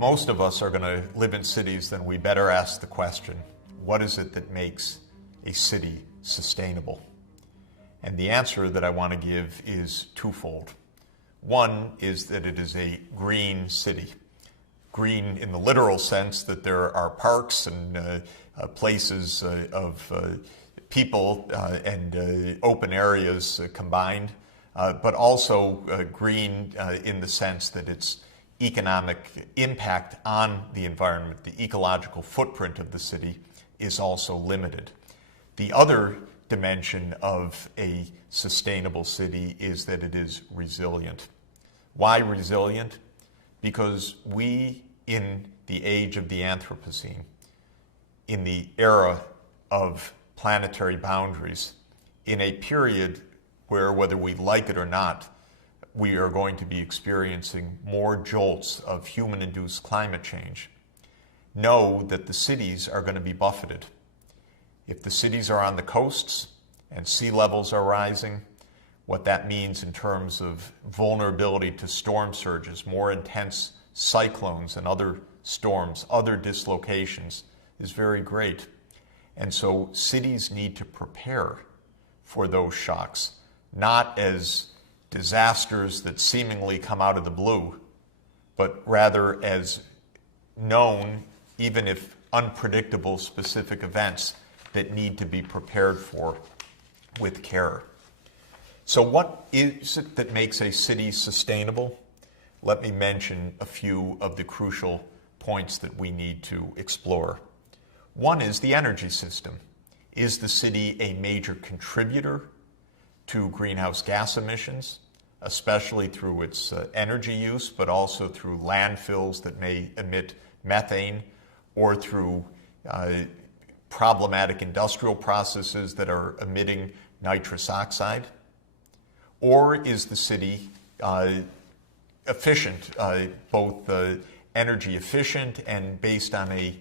most of us are going to live in cities, then we better ask the question, what is it that makes a city sustainable? And the answer that I want to give is twofold. One is that it is a green city. Green in the literal sense that there are parks and places of people and open areas combined, but also green in the sense that its economic impact on the environment, the ecological footprint of the city, is also limited. The other dimension of a sustainable city is that it is resilient. Why resilient? Because we, in the age of the Anthropocene, in the era of planetary boundaries, in a period where, whether we like it or not, we are going to be experiencing more jolts of human-induced climate change, know that the cities are going to be buffeted. If the cities are on the coasts and sea levels are rising, what that means in terms of vulnerability to storm surges, more intense cyclones and other storms, other dislocations, is very great. And so cities need to prepare for those shocks, not as disasters that seemingly come out of the blue, but rather as known, even if unpredictable, specific events that need to be prepared for with care. So what is it that makes a city sustainable? Let me mention a few of the crucial points that we need to explore. One is the energy system. Is the city a major contributor to greenhouse gas emissions, especially through its energy use, but also through landfills that may emit methane, or through problematic industrial processes that are emitting nitrous oxide? Or is the city efficient, both energy efficient and based on a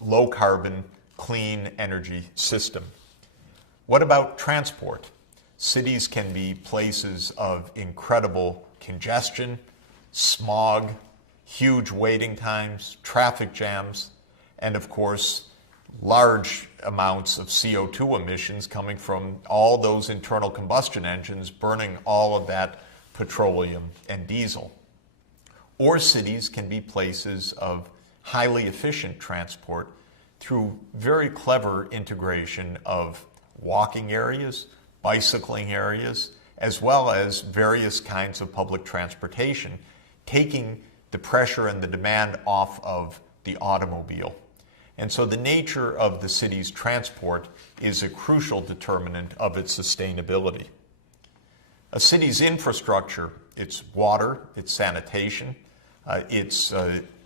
low carbon, clean energy system? What about transport? Cities can be places of incredible congestion, smog, huge waiting times, traffic jams, and of course, large amounts of CO2 emissions coming from all those internal combustion engines burning all of that petroleum and diesel. Or cities can be places of highly efficient transport through very clever integration of walking areas, bicycling areas, as well as various kinds of public transportation, taking the pressure and the demand off of the automobile. And so the nature of the city's transport is a crucial determinant of its sustainability. A city's infrastructure, its water, its sanitation, its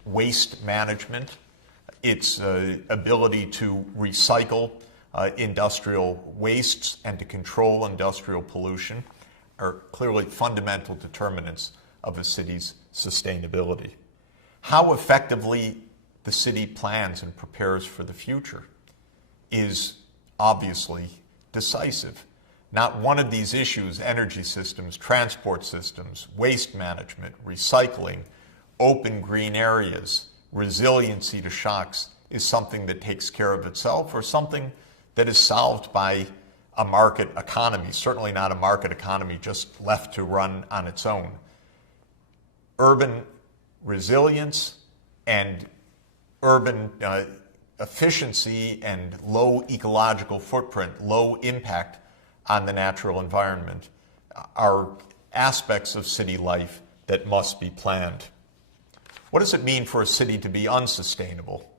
waste management, its ability to recycle industrial wastes and to control industrial pollution are clearly fundamental determinants of a city's sustainability. How effectively the city plans and prepares for the future is obviously decisive. Not one of these issues, energy systems, transport systems, waste management, recycling, open green areas, resiliency to shocks, is something that takes care of itself or something that is solved by a market economy, certainly not a market economy just left to run on its own. Urban resilience and urban efficiency and low ecological footprint, low impact on the natural environment are aspects of city life that must be planned. What does it mean for a city to be unsustainable?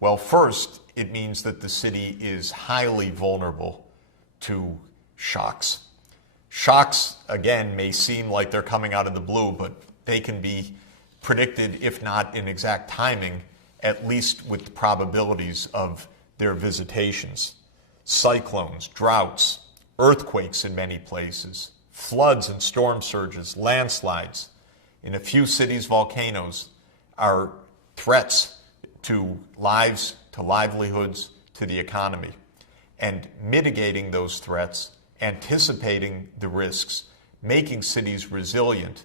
Well, first, it means that the city is highly vulnerable to shocks. Shocks, again, may seem like they're coming out of the blue, but they can be predicted, if not in exact timing, at least with the probabilities of their visitations. Cyclones, droughts, earthquakes in many places, floods and storm surges, landslides. In a few cities, volcanoes are threats to lives, to livelihoods, to the economy. And mitigating those threats, anticipating the risks, making cities resilient,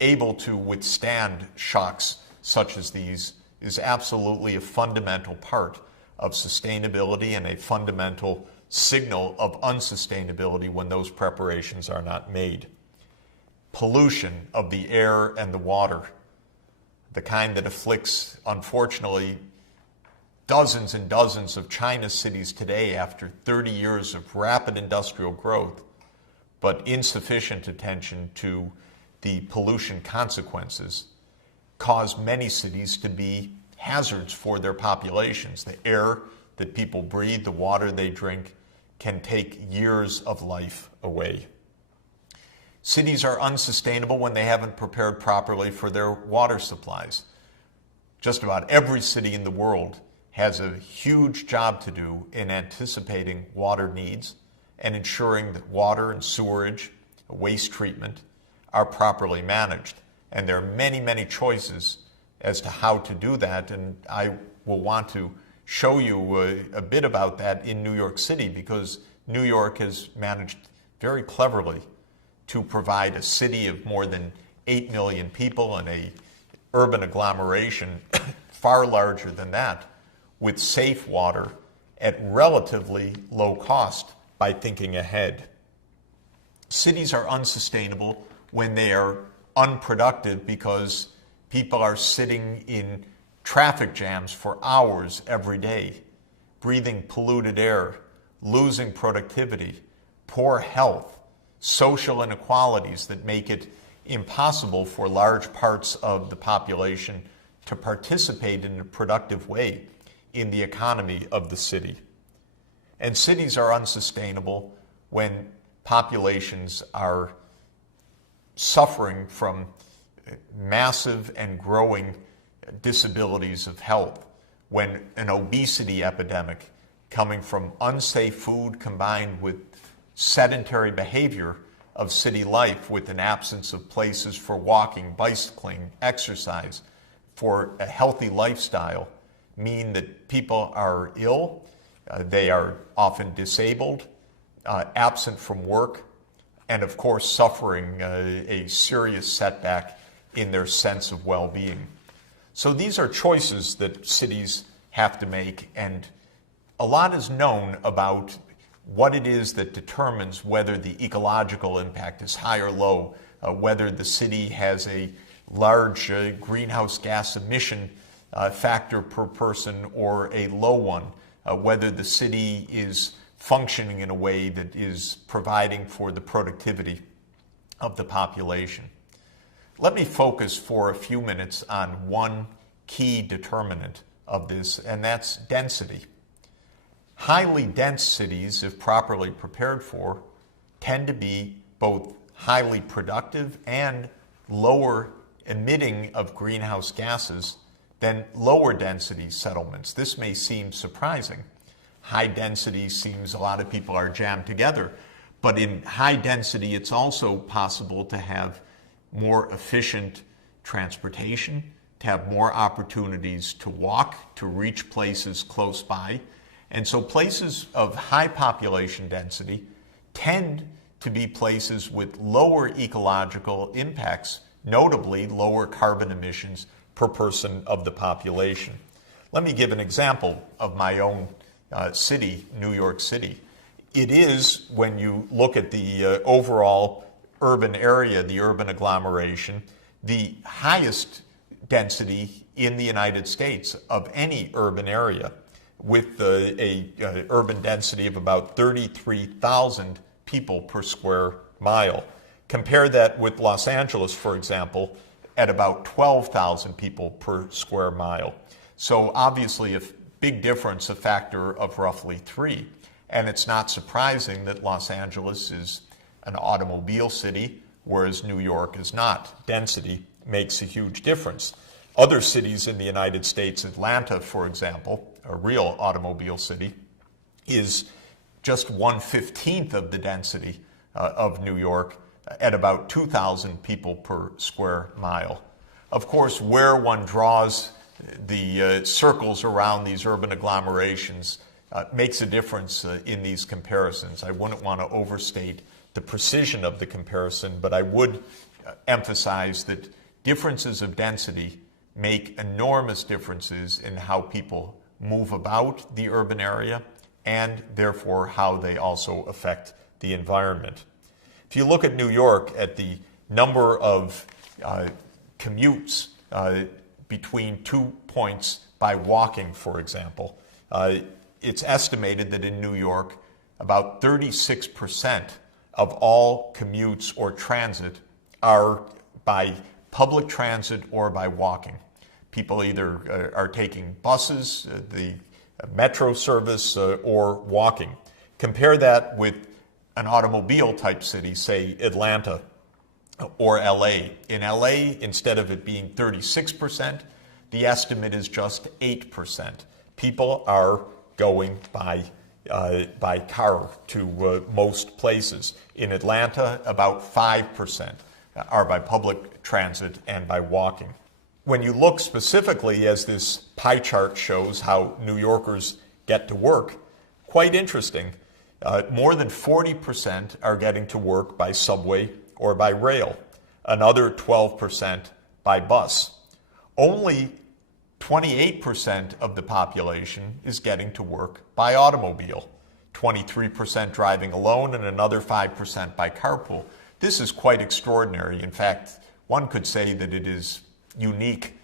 able to withstand shocks such as these is absolutely a fundamental part of sustainability and a fundamental signal of unsustainability when those preparations are not made. Pollution of the air and the water, the kind that afflicts, unfortunately, dozens and dozens of China's cities today after 30 years of rapid industrial growth, but insufficient attention to the pollution consequences, cause many cities to be hazards for their populations. The air that people breathe, the water they drink, can take years of life away. Cities are unsustainable when they haven't prepared properly for their water supplies. Just about every city in the world has a huge job to do in anticipating water needs and ensuring that water and sewerage, waste treatment, are properly managed. And there are many, many choices as to how to do that, and I will want to show you a bit about that in New York City, because New York has managed very cleverly to provide a city of more than 8 million people and a urban agglomeration far larger than that with safe water at relatively low cost by thinking ahead. Cities are unsustainable when they are unproductive because people are sitting in traffic jams for hours every day, breathing polluted air, losing productivity, poor health, social inequalities that make it impossible for large parts of the population to participate in a productive way in the economy of the city. And cities are unsustainable when populations are suffering from massive and growing disabilities of health, when an obesity epidemic coming from unsafe food combined with sedentary behavior of city life, with an absence of places for walking, bicycling, exercise, for a healthy lifestyle, mean that people are ill, they are often disabled, absent from work, and of course suffering a serious setback in their sense of well-being. So these are choices that cities have to make, and a lot is known about what it is that determines whether the ecological impact is high or low, whether the city has a large greenhouse gas emission factor per person or a low one, whether the city is functioning in a way that is providing for the productivity of the population. Let me focus for a few minutes on one key determinant of this, and that's density. Highly dense cities, if properly prepared for, tend to be both highly productive and lower emitting of greenhouse gases than lower density settlements. This may seem surprising. High density seems a lot of people are jammed together, but in high density it's also possible to have more efficient transportation, to have more opportunities to walk, to reach places close by. And so places of high population density tend to be places with lower ecological impacts, notably lower carbon emissions per person of the population. Let me give an example of my own city, New York City. It is, when you look at the overall urban area, the urban agglomeration, the highest density in the United States of any urban area, with a urban density of about 33,000 people per square mile. Compare that with Los Angeles, for example, at about 12,000 people per square mile. So obviously a big difference, a factor of roughly 3. And it's not surprising that Los Angeles is an automobile city, whereas New York is not. Density makes a huge difference. Other cities in the United States, Atlanta, for example, a real automobile city, is just 1/15 of the density of New York at about 2,000 people per square mile. Of course, where one draws the circles around these urban agglomerations makes a difference in these comparisons. I wouldn't want to overstate the precision of the comparison, but I would emphasize that differences of density make enormous differences in how people move about the urban area and therefore how they also affect the environment. If you look at New York, at the number of commutes between 2 points by walking, for example, it's estimated that in New York, about 36% of all commutes or transit are by public transit or by walking. People either are taking buses, the metro service, or walking. Compare that with an automobile type city, say Atlanta or LA. In LA, instead of it being 36%, the estimate is just 8%. People are going by car to most places. In Atlanta, about 5% are by public transit and by walking. When you look specifically, as this pie chart shows, how New Yorkers get to work, quite interesting. More than 40% are getting to work by subway or by rail. Another 12% by bus. Only 28% of the population is getting to work by automobile. 23% driving alone and another 5% by carpool. This is quite extraordinary. In fact, one could say that it is unique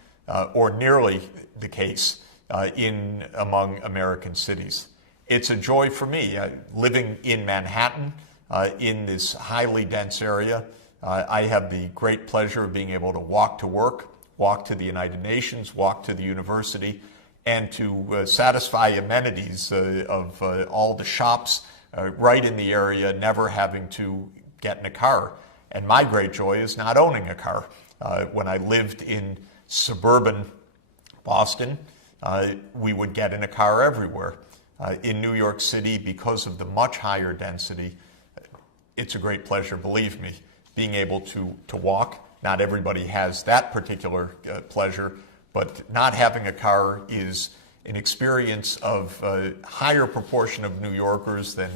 or nearly the case among American cities. It's a joy for me. Living in Manhattan, in this highly dense area, I have the great pleasure of being able to walk to work, walk to the United Nations, walk to the university, and to satisfy amenities of all the shops right in the area, never having to get in a car. And my great joy is not owning a car. When I lived in suburban Boston, we would get in a car everywhere. In New York City, because of the much higher density, it's a great pleasure, believe me, being able to walk. Not everybody has that particular pleasure, but not having a car is an experience of a higher proportion of New Yorkers than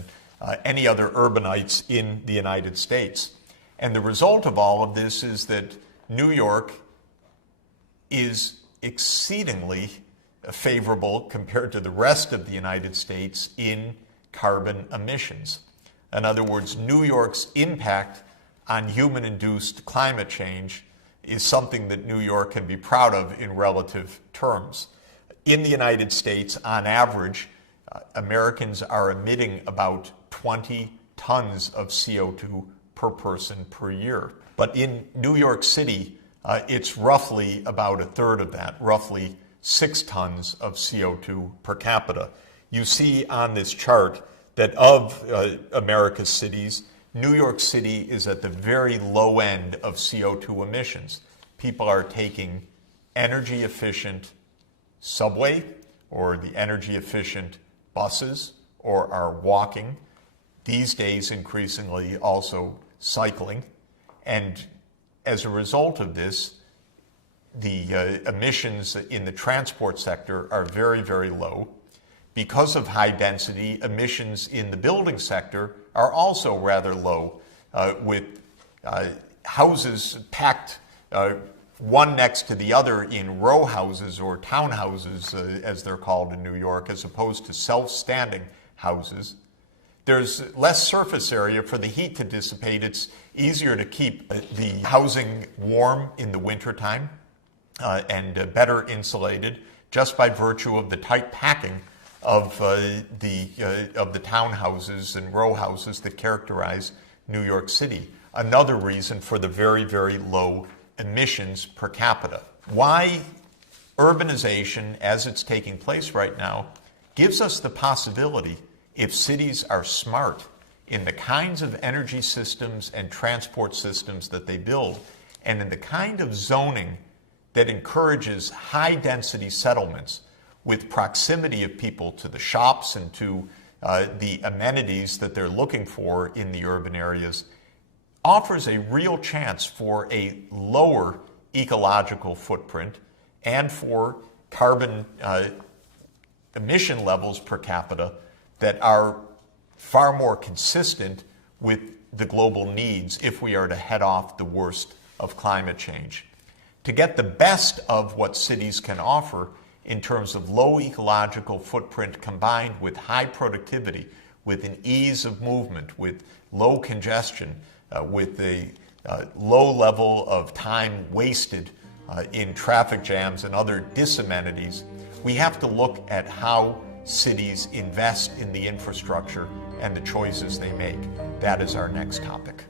any other urbanites in the United States. And the result of all of this is that New York is exceedingly favorable compared to the rest of the United States in carbon emissions. In other words, New York's impact on human-induced climate change is something that New York can be proud of in relative terms. In the United States, on average, Americans are emitting about 20 tons of CO2 per person per year. But in New York City, it's roughly about a third of that, roughly 6 tons of CO2 per capita. You see on this chart that of America's cities, New York City is at the very low end of CO2 emissions. People are taking energy efficient subway or the energy efficient buses or are walking. These days, increasingly also cycling. And as a result of this, the emissions in the transport sector are very, very low. Because of high density, emissions in the building sector are also rather low, with houses packed one next to the other in row houses or townhouses, as they're called in New York, as opposed to self-standing houses. There's less surface area for the heat to dissipate. It's easier to keep the housing warm in the wintertime and better insulated just by virtue of the tight packing of the townhouses and row houses that characterize New York City. Another reason for the very, very low emissions per capita. Why urbanization, as it's taking place right now, gives us the possibility, if cities are smart in the kinds of energy systems and transport systems that they build, and in the kind of zoning that encourages high-density settlements with proximity of people to the shops and to the amenities that they're looking for in the urban areas, offers a real chance for a lower ecological footprint and for carbon emission levels per capita that are far more consistent with the global needs if we are to head off the worst of climate change. To get the best of what cities can offer in terms of low ecological footprint combined with high productivity, with an ease of movement, with low congestion, with a low level of time wasted in traffic jams and other disamenities, we have to look at how cities invest in the infrastructure and the choices they make. That is our next topic.